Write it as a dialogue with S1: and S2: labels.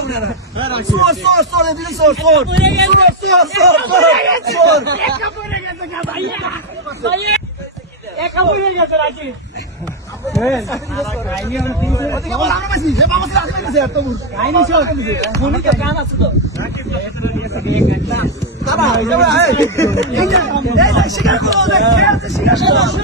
S1: আপনারা
S2: শিকার করো শিকার করো